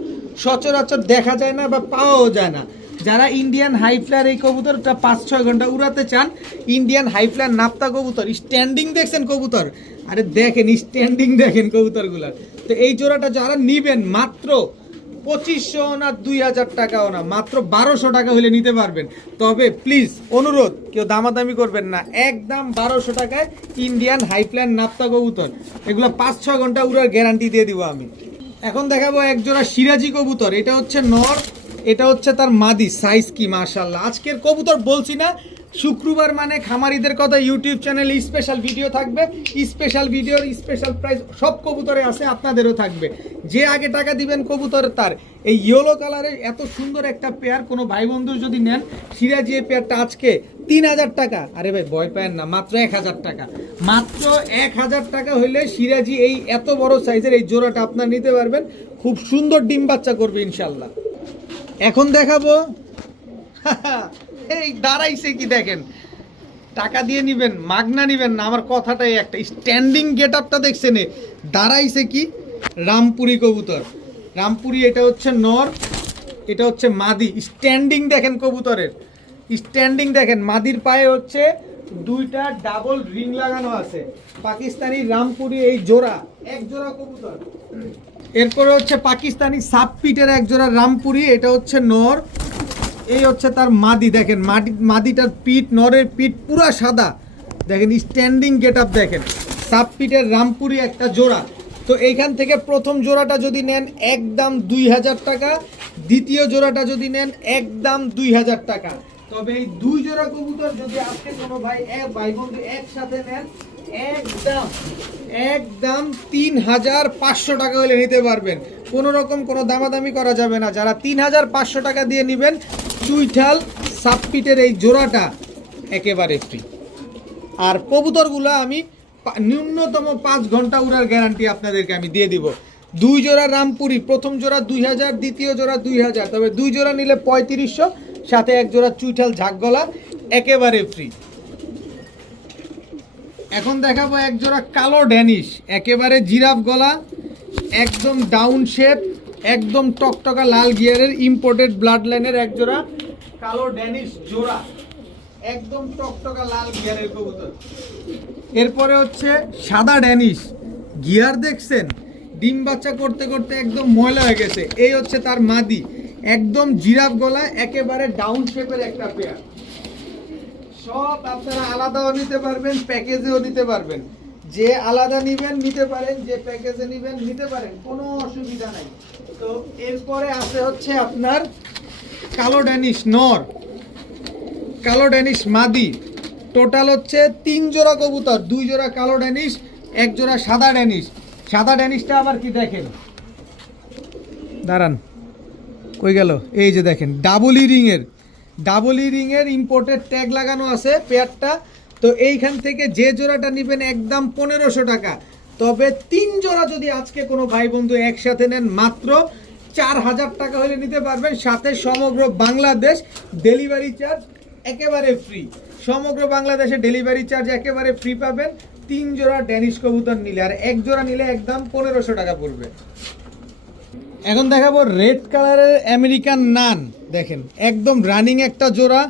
সচরাচর দেখা যায় না বা পাওয়াও যায় না। যারা ইন্ডিয়ান হাই ফ্লায়ার এই কবুতরটা 5-6 ঘন্টা উড়াতে চান, ইন্ডিয়ান হাই ফ্লায়ার নাপ্তা কবুতর, স্ট্যান্ডিং দেখছেন কবুতর, আরে দেখেন স্ট্যান্ডিং দেখেন কবুতরগুলার। তো এই জোড়াটা যারা নিবেন মাত্র 2500 না 2000 টাকাও না, মাত্র 1200 টাকা হলে নিতে পারবেন। তবে প্লিজ অনুরোধ, কেউ দামাদামি করবেন না, একদম 1200 টাকায় ইন্ডিয়ান হাই ফ্লায়ার নাপ্তা কবুতর। এগুলো 5-6 ঘন্টা উড়ার গ্যারান্টি দিয়ে দিব আমি। এখন দেখাবো এক জোড়া সিরাজি কবুতর। এটা হচ্ছে নর, এটা হচ্ছে তার মাদি। সাইজ কি মাশাআল্লাহ। আজকের কবুতর বলছি না, শুক্রবার মানে খামারিদের কথা ইউটিউব চ্যানেলে স্পেশাল ভিডিও থাকবে। স্পেশাল ভিডিওর স্পেশাল প্রাইস সব কবুতরে আছে, আপনাদেরও থাকবে। যে আগে টাকা দিবেন কবুতর তার। এই ইয়েলো কালারের এত সুন্দর একটা পেয়ার কোনো ভাই বন্ধু যদি নেন, সিরাজি এই পেয়ারটা আজকে 3000 টাকা। আরে ভাই ভয় পায়েন না, মাত্র 1000 টাকা। মাত্র 1000 টাকা হইলে সিরাজি এই এত বড় সাইজের এই জোড়াটা আপনার নিতে পারবেন। খুব সুন্দর ডিম বাচ্চা করবে ইনশাল্লাহ। এখন দেখাবো এই দাঁড়াইছে কি দেখেন, টাকা দিয়ে নিবেন, মাগনা নিবেন না, আমার কথাটাই একটা। স্ট্যান্ডিং গেট আপটা দেখছেন, দাঁড়াইছে কি রামপুরি কবুতর। রামপুরি, এটা হচ্ছে নর, এটা হচ্ছে মাদি। স্ট্যান্ডিং দেখেন কবুতরের, স্ট্যান্ডিং দেখেন। মাদির পায়ে হচ্ছে 2টা ডাবল রিং লাগানো আছে। পাকিস্তানি রামপুরি এই জোড়া, এক জোড়া কবুতর। এরপরে হচ্ছে পাকিস্তানি সাবপিটের এক জোড়া রামপুরি, এটা হচ্ছে নর, এই হচ্ছে তার মাদি। দেখেন মাদিটার পিঠ, নরের পিঠ পুরা সাদা। দেখেন স্ট্যান্ডিং গেট আপ দেখেন। সাবপিটের রামপুরি একটা জোড়া। তো এইখান থেকে প্রথম জোড়াটা যদি নেন একদম 2000 টাকা, দ্বিতীয় জোড়াটা যদি নেন একদম 2000 টাকা। তবে এই 2 জোড়া কবুতর যদি আজকে কোনো ভাই বন্ধু একসাথে নেন, একদম একদম 3500 টাকা হলে নিতে পারবেন। কোনো রকম কোনো দামাদামি করা যাবে না। যারা 3500 টাকা দিয়ে নেবেন চুইঠাল সাবপিটের এই জোড়াটা একেবারে ফ্রি। আর কবুতরগুলো আমি ন্যূনতম 5 ঘন্টা উড়ার গ্যারান্টি আপনাদেরকে আমি দিয়ে দিব। 2 জোড়া রামপুরি, প্রথম জোড়া 2000, দ্বিতীয় জোড়া 2000, তবে 2 জোড়া নিলে 3500, সাথে 1 জোড়া চুইঠাল ঝাঁকগলা একেবারে ফ্রি। এখন দেখাবো 1 জোড়া কালো ড্যানিশ, একেবারে জিরাফ গলা, একদম ডাউন শেপ, একদম টকটকা লাল গিয়ারের ইম্পোর্টেড ব্লাড লাইনের 1 জোড়া কালো ড্যানিশ জোড়া, একদম টকটকা লাল গিয়ারের কবুতর। এরপরে হচ্ছে সাদা ড্যানিশ, গিয়ার দেখছেন, ডিম বাচ্চা করতে করতে একদম ময়লা হয়ে গেছে। এই হচ্ছে তার মাদি, একদম জিরাফ গলা, একেবারে ডাউন শেপের একটা পেয়ার। সব আপনারা আলাদাও নিতে পারবেন, প্যাকেজেও নিতে পারবেন। যে আলাদা নিবেন নিতে পারেন, যে প্যাকেজে নিবেন নিতে পারেন, কোনো অসুবিধা নাই। তো এরপরে আছে হচ্ছে আপনার কালো ড্যানিশ নর, কালো ড্যানিশ মাদি। টোটাল হচ্ছে 3 জোড়া কবুতর, 2 জোড়া কালো ড্যানিশ, 1 জোড়া সাদা ড্যানিশ। সাদা ড্যানিশটা আবার কি দেখেন, দাঁড়ান কই গেল, এই যে দেখেন ডাবল ই রিংয়ের ইম্পোর্টেড ট্যাগ লাগানো আছে পেয়ারটা। তো এইখান থেকে যে জোড়াটা নেবেন একদম 1500 টাকা। তবে 3 জোড়া যদি আজকে কোনো ভাই বন্ধু একসাথে নেন মাত্র 4000 টাকা হলে নিতে পারবেন, সাথে সমগ্র বাংলাদেশ ডেলিভারি চার্জ একেবারে ফ্রি। সমগ্র বাংলাদেশে ডেলিভারি চার্জ একেবারে ফ্রি পাবেন 3 জোড়া ড্যানিশ কবুতর নিলে। আর 1 জোড়া নিলে একদম 1500 টাকা পড়বে। এখন দেখাবো রেড কালারের আমেরিকান নান, দেখেন একদম রানিং একটা জোড়া,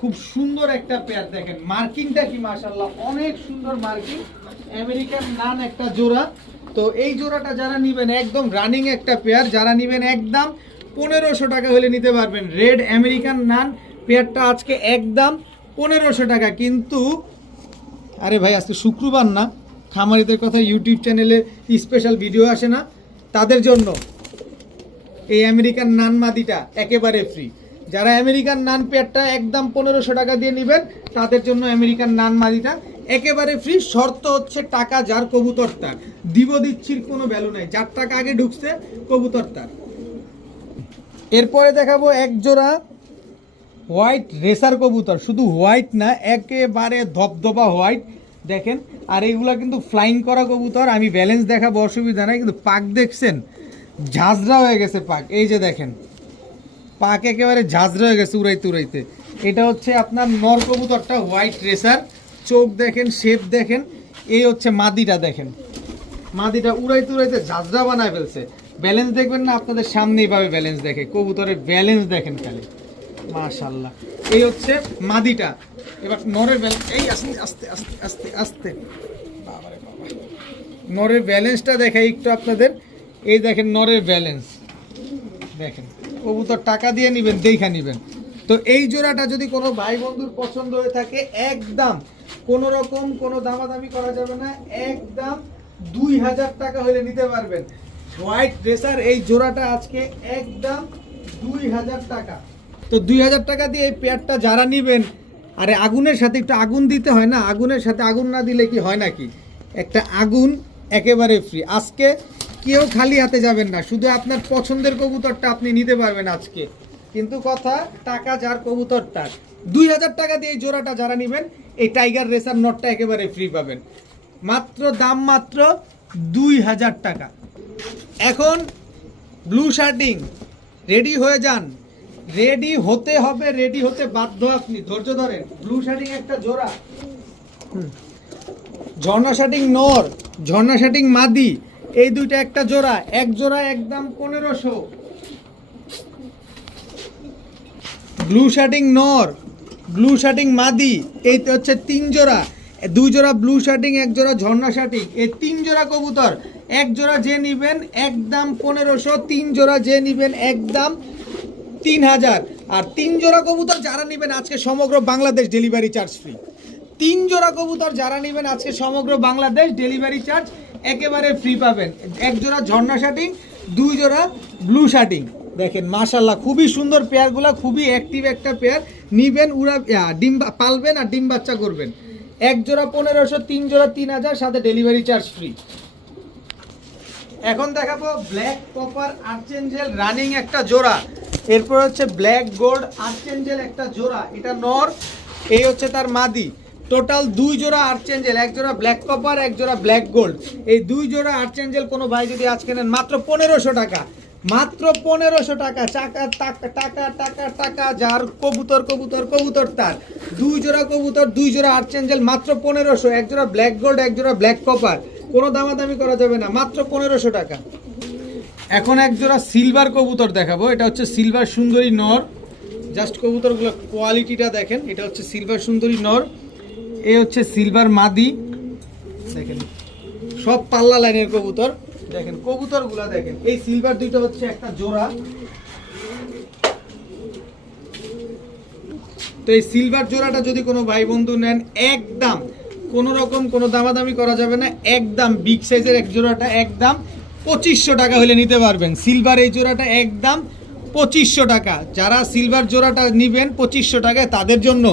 খুব সুন্দর একটা পেয়ার। দেখেন মার্কিংটা কি মাশাআল্লাহ, অনেক সুন্দর মার্কিং, আমেরিকান নান একটা জোড়া। তো এই জোড়াটা যারা নেবেন একদম রানিং একটা পেয়ার, যারা নেবেন একদম 1500 টাকা হলে নিতে পারবেন। রেড আমেরিকান নান পেয়ারটা আজকে একদম 1500 টাকা। কিন্তু আরে ভাই আজকে শুক্রবার না, খামারিদের কথা ইউটিউব চ্যানেলে স্পেশাল ভিডিও আসে না, তাদের জন্য এই আমেরিকান নান মাদিটা একেবারে ফ্রি। যারা আমেরিকান নান পেয়ারটা একদম 1500 টাকা দিয়ে নেবেন তাদের জন্য আমেরিকান নান মাদিটা একেবারে ফ্রি। শর্ত হচ্ছে টাকা যার কবুতর তার, দিচ্ছির কোনো ভ্যালু নাই, যার টাকা আগে ঢুকছে কবুতর তার। এরপরে দেখাবো 1 জোড়া হোয়াইট রেসার কবুতর, শুধু হোয়াইট না একেবারে ধবধবা হোয়াইট দেখেন। আর এইগুলা কিন্তু ফ্লাইং করা কবুতর, আমি ব্যালেন্স দেখাবো অসুবিধা নাই। কিন্তু পাক দেখছেন ঝাঁঝরা হয়ে গেছে পাক, এই যে দেখেন পাক একেবারে ঝাঁঝরা হয়ে গেছে উড়াইতে উড়াইতে। এটা হচ্ছে আপনার নর কবুতরটা হোয়াইট রেসার, চোখ দেখেন, শেপ দেখেন। এই হচ্ছে মাদিটা, দেখেন মাদিটা উড়াইতে উড়াইতে ঝাঁঝরা বানায় ফেলছে। ব্যালেন্স দেখবেন না, আপনাদের সামনেই পাবে ব্যালেন্স দেখে, কবুতরের ব্যালেন্স দেখেন খালি মাশাআল্লাহ। এই হচ্ছে মাদিটা। এবার নরের ব্যালেন্স, এই আস্তে আস্তে আস্তে আস্তে আস্তে, বাবারে বাবা, নরের ব্যালেন্সটা দেখাই একটু আপনাদের। এই দেখেন নরের ব্যালেন্স দেখেন, কবুতর টাকা দিয়ে নেবেন দেখা নেবেন। তো এই জোড়াটা যদি কোনো ভাই বন্ধুর পছন্দ হয়ে থাকে একদম কোনো রকম কোনো দামাদামি করা যাবে না, একদম 2000 টাকা হলে নিতে পারবেন। হোয়াইট রেসার এই জোড়াটা আজকে একদম 2000 টাকা। তো 2000 টাকা দিয়ে এই পেয়ারটা যারা নেবেন, আরে আগুনের সাথে একটু আগুন দিতে হয় না, আগুনের সাথে আগুন না দিলে কি হয় নাকি, একটা আগুন একেবারে ফ্রি। আজকে কেউ খালি হাতে যাবেন না, শুধু আপনার পছন্দের কবুতরটা আপনি নিতে পারবেন আজকে। কিন্তু কথা টাকা যার কবুতর তার। 2000 টাকা দিয়ে এই জোড়াটা যারা নেবেন এই টাইগার রেসার নটটা একেবারে ফ্রি পাবেন, মাত্র দাম মাত্র 2000 টাকা। এখন ব্লু শার্টিং রেডি হয়ে যান, রেডি হতে হবে, রেডি হতে বাধ্য আপনি, ধৈর্য ধরেন। ব্লু শার্টিং একটা জোড়া, ঝর্ণা শার্টিং নর, ঝর্ণা শার্টিং মাদি, এই দুইটা একটা জোড়া, 1 জোড়া একদম 1500। ব্লু শার্টিং নর, ব্লু শার্টিং মাদি, এই তো হচ্ছে 3 জোড়া, 2 জোড়া ব্লু শার্টিং, 1 জোড়া ঝর্ণা শার্টিং, এই 3 জোড়া কবুতর। 1 জোড়া যে নিবেন একদম 1500, 3 জোড়া যে নিবেন একদম 3000। আর 3 জোড়া কবুতর যারা নেবেন আজকে সমগ্র বাংলাদেশ ডেলিভারি চার্জ ফ্রি। 3 জোড়া কবুতর যারা নেবেন আজকে সমগ্র বাংলাদেশ ডেলিভারি চার্জ একেবারে ফ্রি পাবেন। 1 জোড়া ঝর্ণা শার্টিং, 2 জোড়া ব্লু শার্টিং। দেখেন মাশাল্লাহ খুবই সুন্দর পেয়ারগুলা, খুবই অ্যাক্টিভ একটা পেয়ার। নিবেন উড়া ডিম পালবেন আর ডিম বাচ্চা করবেন। এক জোড়া 1500, 3 জোড়া 3000, সাথে ডেলিভারি চার্জ ফ্রি। এখন দেখাবো ব্ল্যাক কপার আর্চেঞ্জেল রানিং একটা জোড়া, এরপর হচ্ছে ব্ল্যাক গোল্ড আর্চেঞ্জেল একটা জোড়া, এটা নর, এই হচ্ছে তার মাদি। টোটাল 2 জোড়া আর্চেঞ্জেল, এক জোড়া ব্ল্যাক কপার, এক জোড়া ব্ল্যাক গোল্ড। এই 2 জোড়া আর্চেঞ্জেল কোনো ভাই যদি আজকে নেন মাত্র 1500 টাকা, মাত্র 1500 টাকা। টাকা টাকা টাকা টাকা টাকা, যার কবুতর কবুতর কবুতর তার। 2 জোড়া কবুতর, 2 জোড়া আর্চেঞ্জেল, মাত্র 1500। এক জোড়া ব্ল্যাক গোল্ড, এক জোড়া ব্ল্যাক কপার, কোনো দামাদামি করা যাবে না, মাত্র 1500 টাকা। এখন এক জোড়া সিলভার কবুতর দেখাবো, এটা হচ্ছে সিলভার সুন্দরী নর। জাস্ট কবুতরগুলো কোয়ালিটিটা দেখেন, এটা হচ্ছে সিলভার সুন্দরী নর, এ হচ্ছে সিলভার মাদি। দেখেন সব পাল্লা লাইনের কবুতর, দেখেন কবুতরগুলো দেখেন। এই সিলভার দুইটা হচ্ছে একটা জোড়া। তো এই সিলভার জোড়াটা যদি কোনো ভাই বন্ধু নেন, একদম কোনো রকম কোনো দামাদামি করা যাবে না, একদম বিগ সাইজের এক জোড়াটা একদম 2500 টাকা হলে নিতে পারবেন। সিলভার এই জোড়াটা একদম 2500 টাকা। যারা সিলভার জোড়াটা নেবেন 2500 টাকায়, তাদের জন্য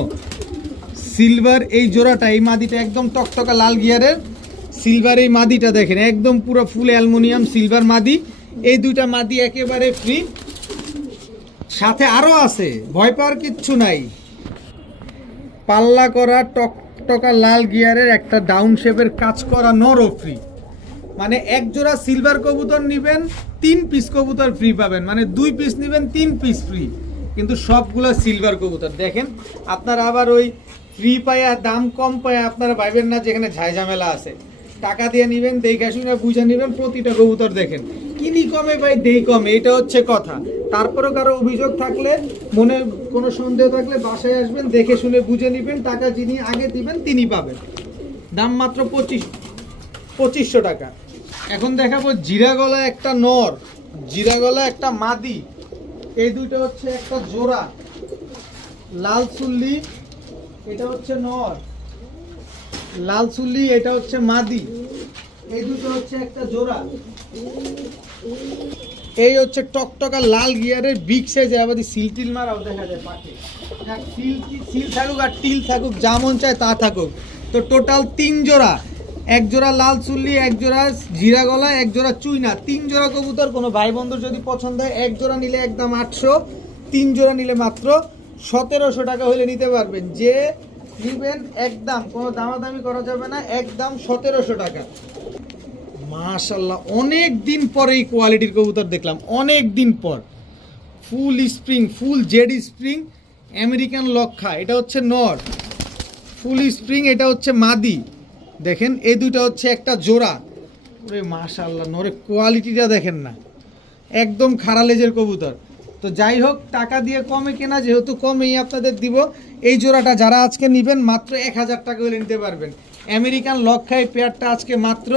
সিলভার এই জোড়াটা, এই মাদিটা একদম টকটকা লাল গিয়ারের সিলভার এই মাদিটা দেখেন, একদম পুরো ফুল অ্যালুমিনিয়াম সিলভার মাদি। এই দুইটা মাদি একেবারে ফ্রি, সাথে আরও আছে, ভয় পাওয়ার কিচ্ছু নাই। পাল্লা করা টকটকা লাল গিয়ারের একটা ডাউন শেপের কাজ করা নরও ফ্রি। মানে এক জোড়া সিলভার কবুতর নেবেন 3 পিস কবুতর ফ্রি পাবেন, মানে 2 পিস নেবেন 3 পিস ফ্রি, কিন্তু সবগুলো সিলভার কবুতর। দেখেন আপনারা আবার ওই ফ্রি পায়া দাম কম পায়া আপনারা ভাইবেন না যেখানে ঝামেলা আছে। টাকা দিয়ে নেবেন, দেখে শুনে বুঝে নেবেন। প্রতিটা কবুতর দেখেন কিনি কমে ভাই দেই কমে, এটা হচ্ছে কথা। তারপরেও কারো অভিযোগ থাকলে, মনে কোনো সন্দেহ থাকলে বাসায় আসবেন, দেখে শুনে বুঝে নেবেন। টাকা যিনি আগে দিবেন তিনি পাবেন। দাম মাত্র 2500 টাকা। এখন দেখাবো জিরা গলা একটা নর, জিরা গলা একটা মাদি। এই দুইটা হচ্ছে একটা জোড়া, লাল চুল্লি, এটা হচ্ছে নর, লাল চুল্লি, এটা হচ্ছে মাদি। এই দুটো হচ্ছে একটা জোড়া। এই হচ্ছে টকটকা লাল গিয়ারের বিগ সাইজের, আবার সিল টিল মারাও দেখা যায় পাখি। সিল থাকুক আর টিল থাকুক, যা মন চায় তা থাকুক। তো টোটাল 3 জোড়া, এক জোড়া লাল চুল্লি, এক জোড়া জিরা গলা, এক জোড়া চুইনা, 3 জোড়া কবুতর। কোনো ভাই বন্ধুর যদি পছন্দ হয়, এক জোড়া নিলে একদম 800, 3 জোড়া নিলে মাত্র 1700 টাকা হলে নিতে পারবেন। যে নিবেন একদম কোনো দামাদামি করা যাবে না, একদম 1700 টাকা। মাশাআল্লাহ অনেক দিন পরে এই কোয়ালিটির কবুতর দেখলাম, অনেক দিন পর। ফুল spring, full jade spring American লক্ষা, এটা হচ্ছে নর। ফুল স্প্রিং, এটা হচ্ছে মাদি। দেখেন এই দুইটা হচ্ছে একটা জোড়া। ওরে মাশাআল্লাহ, নরের কোয়ালিটিটা দেখেন না, একদম খাড়া লেজের কবুতর। তো যাই হোক, টাকা দিয়ে কমে কেনা, যেহেতু কমেই আপনাদের দিব। এই জোড়াটা যারা আজকে নেবেন মাত্র 1000 টাকা হলে নিতে পারবেন। আমেরিকান লক্ষা এই পেয়ারটা আজকে মাত্র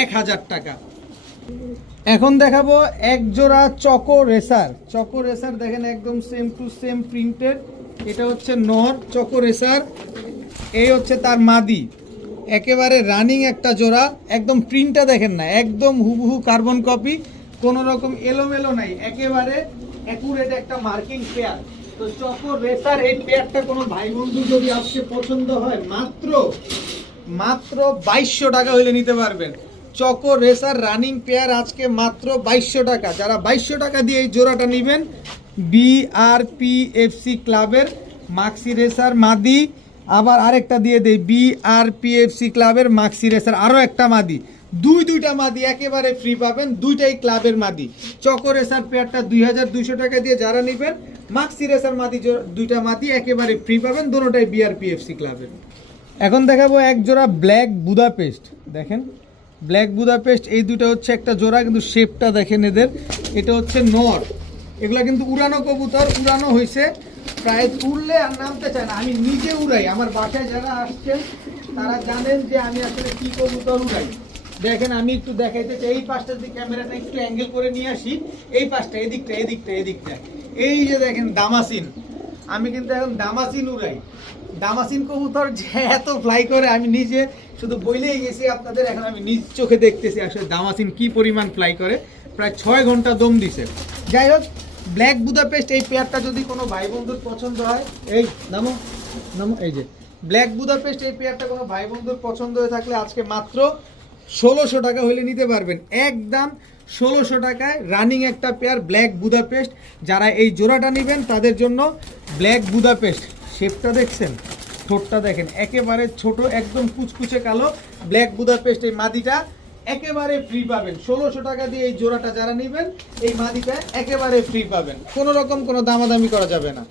1000 টাকা। এখন দেখাবো এক জোড়া চকো রেসার। চকো রেসার দেখেন একদম সেম টু সেম প্রিন্টেড, এটা হচ্ছে নর চকো রেসার, এই হচ্ছে তার মাদি। একেবারে রানিং একটা জোড়া, একদম প্রিন্টটা দেখেন না, একদম হুবহু কার্বন কপি, কোনো রকম এলোমেলো নাই, একেবারে অ্যাকুরেট একটা মার্কিং পেয়ার। তো চকো রেসার এই পেয়ারটা কোনো ভাই বন্ধু যদি আজকে পছন্দ হয়, মাত্র 2200 টাকা হলে নিতে পারবেন। চকো রেসার রানিং পেয়ার আজকে মাত্র 2200 টাকা। যারা 2200 টাকা দিয়ে এই জোড়াটা নেবেন, BRPFC ক্লাবের মাক্সি রেসার মাদি, আবার আরেকটা দিয়ে দেয় BRPFC ক্লাবের মাক্সি রেসার আরও একটা মাদি, দুইটা মাদি একেবারে ফ্রি পাবেন, দুইটাই ক্লাবের মাদি। চকো রেসার পেয়ারটা 2200 টাকা দিয়ে যারা নেবেন, মাক্সি রেসার মাদি দুইটা মাদি একেবারে ফ্রি পাবেন, দুটোটাই BRPFC ক্লাবের। এখন দেখাবো এক জোড়া ব্ল্যাক বুদাপেস্ট। দেখেন ব্ল্যাক বুদাপেস্ট, এই দুটো হচ্ছে একটা জোড়া, কিন্তু শেপটা দেখেন এদের, এটা হচ্ছে নর। এগুলা কিন্তু উড়ানো কবুতর, উড়ানো হয়েছে, প্রায় উড়লে আর নামতে চায় না। আমি নিজে উড়াই, আমার বাসায় যারা আসছেন তারা জানেন যে আমি আসলে কি কবুতর উড়াই। দেখেন আমি একটু দেখাইতে চাই, এই পাশটার দিকে ক্যামেরাটা একটু অ্যাঙ্গেল করে নিয়ে আসি, এই পাশটা, এদিকটা এদিকটা এদিকটা, এই যে দেখেন দামাসিন, আমি কিন্তু এখন দামাসিন উড়াই। দামাসিন কবুতর যে এত ফ্লাই করে, আমি নিজে শুধু বইলেই গেছি আপনাদের, এখন আমি নিজ চোখে দেখতেছি আসলে দামাসিন কি পরিমাণ ফ্লাই করে। প্রায় 6 ঘন্টা দম দিছে। যাই হোক, ব্ল্যাক বুদাপেস্ট এই পেয়ারটা যদি কোনো ভাই বন্ধুর পছন্দ হয়, এই নামো নামো, এই যে ব্ল্যাক বুদাপেস্ট এই পেয়ারটা কোনো ভাই বন্ধুর পছন্দ হয়ে থাকলে আজকে মাত্র 1600 টাকা হইলে নিতে পারবেন, একদম 1600 টাকায় রানিং একটা পেয়ার ব্ল্যাক বুদাপেস্ট। যারা এই জোড়াটা নেবেন তাদের জন্য ব্ল্যাক বুদাপেস্ট। শেপটা দেখছেন, ঠোঁটটা দেখেন, একেবারে ছোট, একদম কুচকুচে কালো ব্ল্যাক বুদাপেস্ট। এই মাদিটা একেবারে ফ্রি পাবেন 1600 টাকা দিয়ে। এই জোড়াটা যারা নেবেন এই মাদিটা একেবারে ফ্রি পাবেন, কোনো রকম কোনো দামাদামি করা যাবে না।